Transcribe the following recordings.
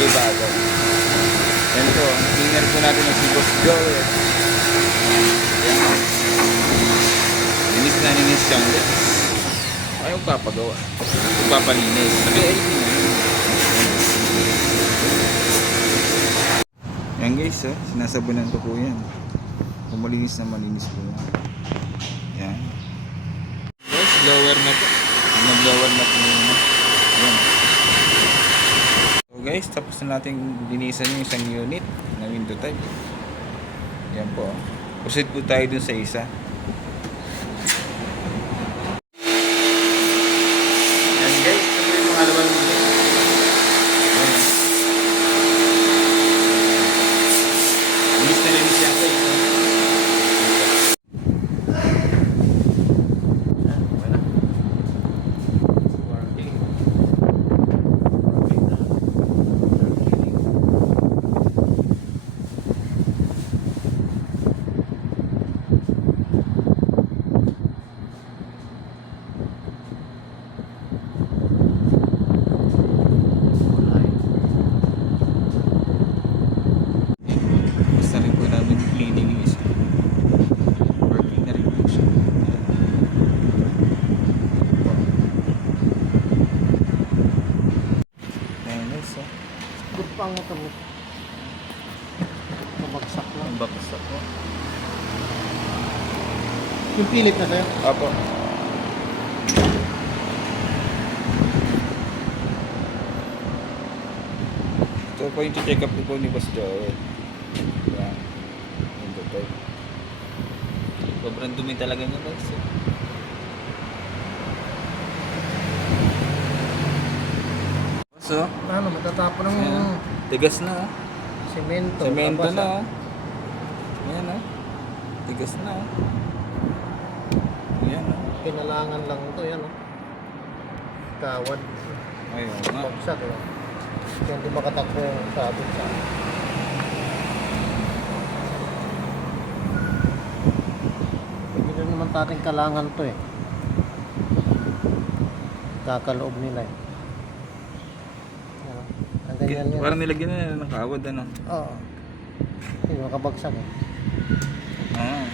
may bago. Yan po, ang cleaner po natin ng si Boss Joel. Yan. Linis na linis siyang guys. Ayaw papagawa. Papalinis. Sabi, yan guys, sinasabunan ko po yan. Kung malinis na malinis po yan. Yan. Guys, blower na po. Nag-blower na po yun. Yan. So guys, tapos na natin linisan yung isang unit na window type. Yan po. Proceed po tayo dun sa isa. Yan guys, ito po yung mga laman unit. Linis na linis yan guys. Pang motor mo. Mabagsak lang. Baksak po. Yung pilit na sa'yo? Apo. Ito po yung check up po ni Boss Joel. Yan. Yung doktor. Sobrang dumi talaga niya guys. So, Ano, matatapon ng tigas na. semento. Semento Tapos, na. Ayan tigas na. Ayan Pinalangan lang ito, yan oh. Kawad. Ayun nga. Bagsak oh. Kaya hindi makatakbo yung sabit sa Hindi rin naman tating kalangan to eh. Kakaloob nila eh. Ang ganyan yan. Parang nilagyan na ng kawad ano. Oo. Hindi makabagsak eh. Ah.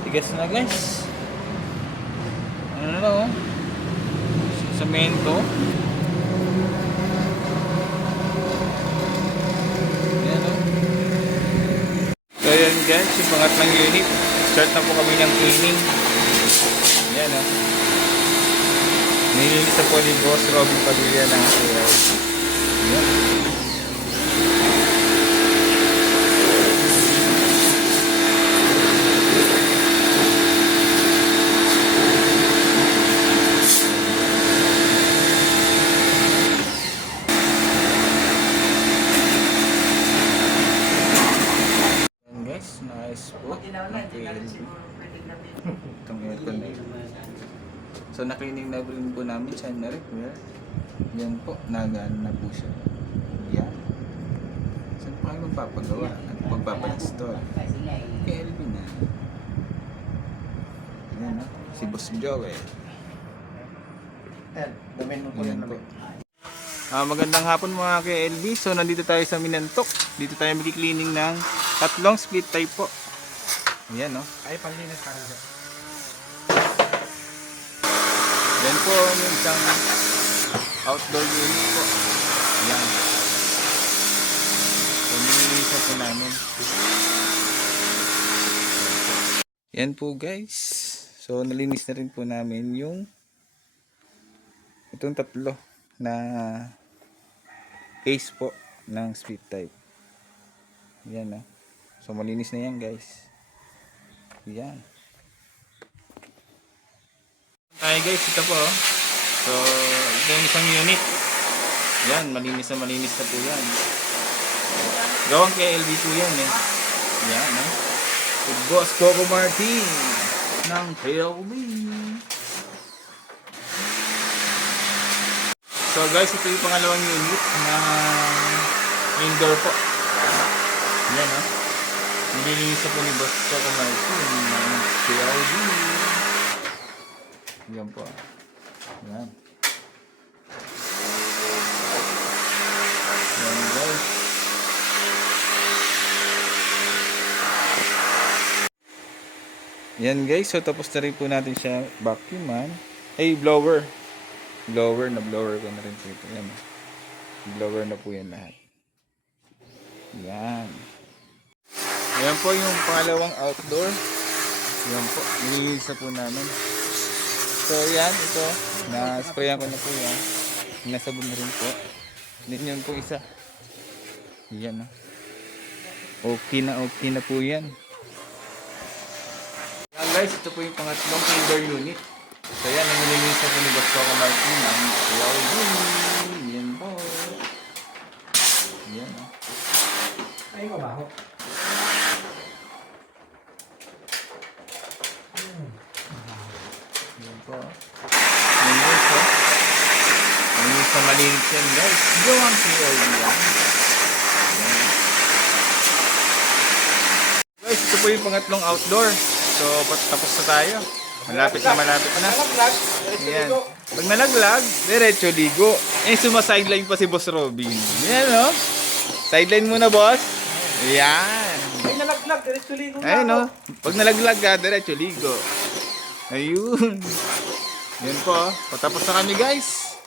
Tigas na guys. Ano na oh. Semento. Ayan oh. So yan guys, yung pangatlong unit. Start na po kami ng cleaning. Ayan oh. Nilinis na po ni Boss Robin Padilla ng AL. Ayan. Nice po. Itong aircon na yun. So naklining na rin po namin siya na rin. Yan po, nagaan na po siya. Yan. Saan pa kayo magpapagawa at magpapainstall? Kay Elvin na. Yan na. Si Boss Joel. Damin mo po Yan yung po. Magandang hapon mga ka-LB. So nandito tayo sa Minantok. Dito tayo mag-cleaning ng tatlong split type po. Ayan no. Ay, panglinis ka rin dyan. Yan po yung isang outdoor unit po. Ayan. So nililisan po namin. Yan po guys. So nalinis na rin po namin yung itong tatlo na case po ng split type. Yan no. So malinis na yan guys. Yan. Ay guys, ito po. So ito yung isang unit. Yan, malinis na po yan. Gawang kay LV po yan eh. Yan no. With Boss Coco Martin ng KLB. So guys, ito yung pangalawang unit na indoor po. Yan ha. Nililinis po ni Boss Choco Martin ng CLD. Yan po. Yan. Yan guys. Yan guys, so tapos na rin po natin siya vacuuman. Ay, blower. Blower ko na rin po ito. Yan. Blower na po yan lahat. Yan. Yan po yung pangalawang outdoor. Yan po. Nililisa po namin. So yan, ito. Na-sprayan ko na po yan. Nasabon na rin po. Then yun po isa. Yan. Okay na po yan. Yan guys, ito po yung pangatlong indoor unit. So yan, ang nililisa po ni Boss Choco Martin ng CLD. Yan po. Yan. Ay, mabaho. Yan po. Yan guys, oh. Ang sa malinis yan guys. Gawang CLD yan. Yan. Guys, ito po yung pangatlong outdoor. So, tapos na tayo. Malapit na. Yan. Pag nalaglag, diretso ligo. Sumasideline pa si Boss Robin. Yan, no? Sideline muna, boss. Yan. Ay, nalaglag. Diretso ligo na Ayun, ako. no? Pag nalaglag ka, diretso ligo. Ayun. Yan po. Patapos na kami, guys.